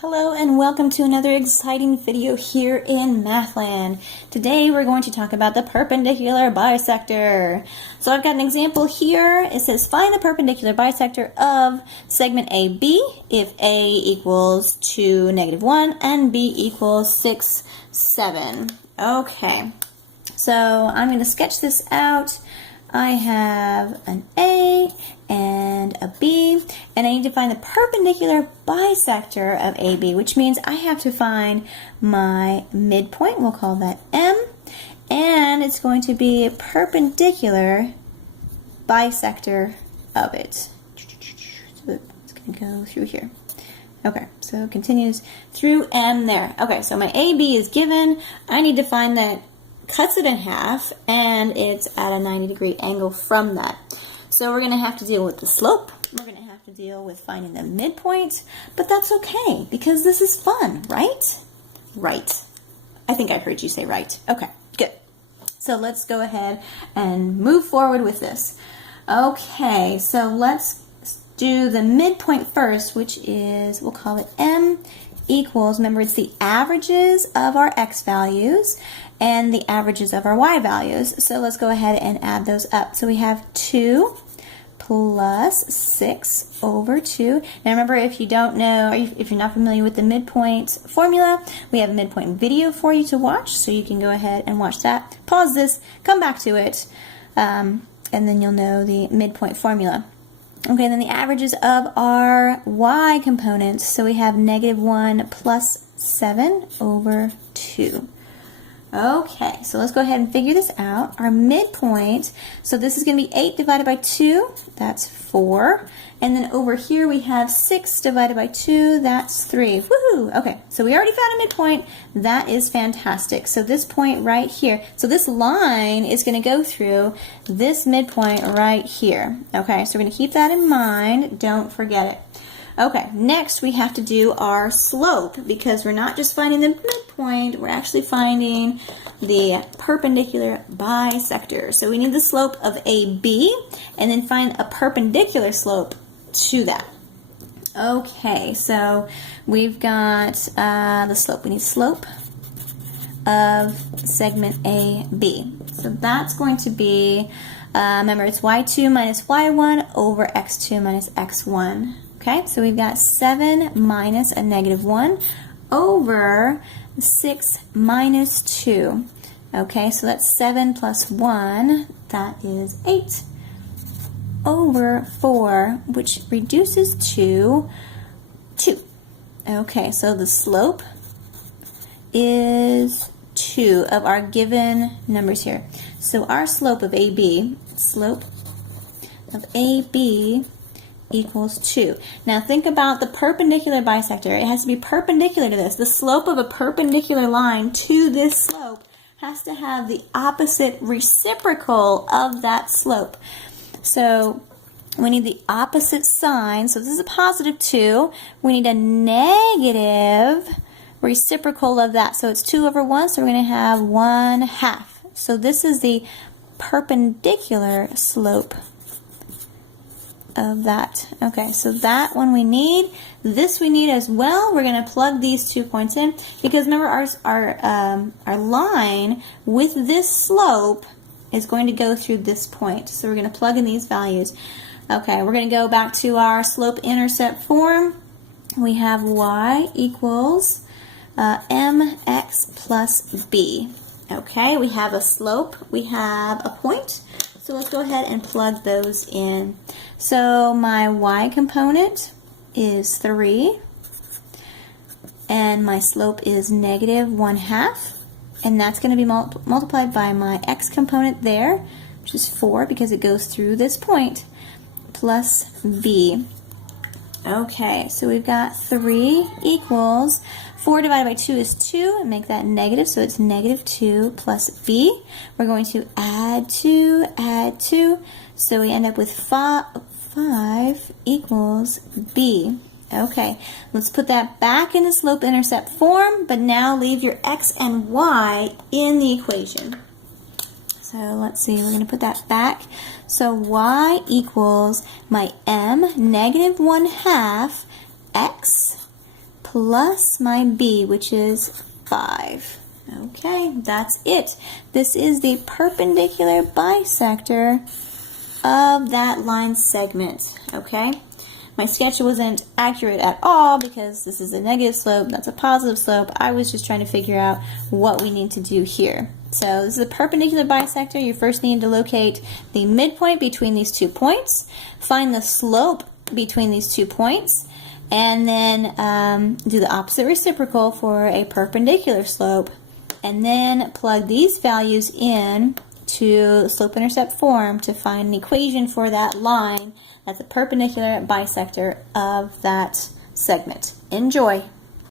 Hello and welcome to another exciting video here in Mathland. Today we're going to talk about the perpendicular bisector. So I've got an example here. It says find the perpendicular bisector of segment AB if A equals 2, -1 and B equals 6, 7. Okay, so I'm going to sketch this out. I have an A and a B, and I need to find the perpendicular bisector of AB, which means I have to find my midpoint. We'll call that M, and it's going to be a perpendicular bisector of it. So it's going to go through here. Okay, so it continues through M there. Okay, so my AB is given. I need to find that cuts it in half, and it's at a 90-degree angle from that. So we're going to have to deal with the slope. We're going to have to deal with finding the midpoint, but that's okay because this is fun, right? Right. I think I heard you say right. Okay, good. So let's go ahead and move forward with this. Okay, so let's do the midpoint first, which is, we'll call it M equals, remember it's the averages of our X values and the averages of our Y values. So let's go ahead and add those up. So we have 2 plus 6 over 2. Now remember, if you don't know, or if you're not familiar with the midpoint formula, we have a midpoint video for you to watch, so you can go ahead and watch that. Pause this, come back to it, and then you'll know the midpoint formula. Okay, then the averages of our Y components. So we have -1 plus 7 over 2. Okay, so let's go ahead and figure this out. Our midpoint, so this is going to be 8 divided by 2, that's 4. And then over here we have 6 divided by 2, that's 3. Woohoo! Okay, so we already found a midpoint. That is fantastic. So this point right here, so this line is going to go through this midpoint right here. Okay, so we're going to keep that in mind. Don't forget it. Okay, next we have to do our slope, because we're not just finding the midpoint, we're actually finding the perpendicular bisector. So we need the slope of AB and then find a perpendicular slope to that. Okay, so we've got the slope. We need slope of segment AB. So that's going to be, remember it's y2 minus y1 over x2 minus x1. Okay, so we've got 7 minus a -1 over 6 minus 2. Okay, so that's 7 plus 1, that is 8 over 4, which reduces to 2. Okay, so the slope is 2 of our given numbers here. So our slope of AB equals 2. Now think about the perpendicular bisector. It has to be perpendicular to this. The slope of a perpendicular line to this slope has to have the opposite reciprocal of that slope. So we need the opposite sign. So this is a positive 2. We need a negative reciprocal of that. So it's 2 over 1, so we're going to have 1/2. So this is the perpendicular slope of that. Okay, so that one we need. This we need as well. We're going to plug these 2 points in, because remember our line with this slope is going to go through this point. So we're going to plug in these values. Okay, we're going to go back to our slope-intercept form. We have y equals mx plus b. Okay, we have a slope, we have a point. So let's go ahead and plug those in. So my y component is 3, and my slope is -1/2, and that's going to be multiplied by my x component there, which is 4 because it goes through this point, plus b. Okay, so we've got 3 equals 4 divided by 2 is 2, and make that negative, so it's -2 plus b. We're going to add 2, so we end up with 5 equals b. Okay, let's put that back in the slope-intercept form, but now leave your x and y in the equation. So let's see, we're going to put that back. So y equals my m, -1/2 x plus my b, which is 5. Okay, that's it. This is the perpendicular bisector of that line segment, okay? My sketch wasn't accurate at all because this is a negative slope, that's a positive slope. I was just trying to figure out what we need to do here. So this is a perpendicular bisector. You first need to locate the midpoint between these 2 points, find the slope between these 2 points, and then do the opposite reciprocal for a perpendicular slope, and then plug these values in to slope-intercept form to find an equation for that line that's a perpendicular bisector of that segment. Enjoy!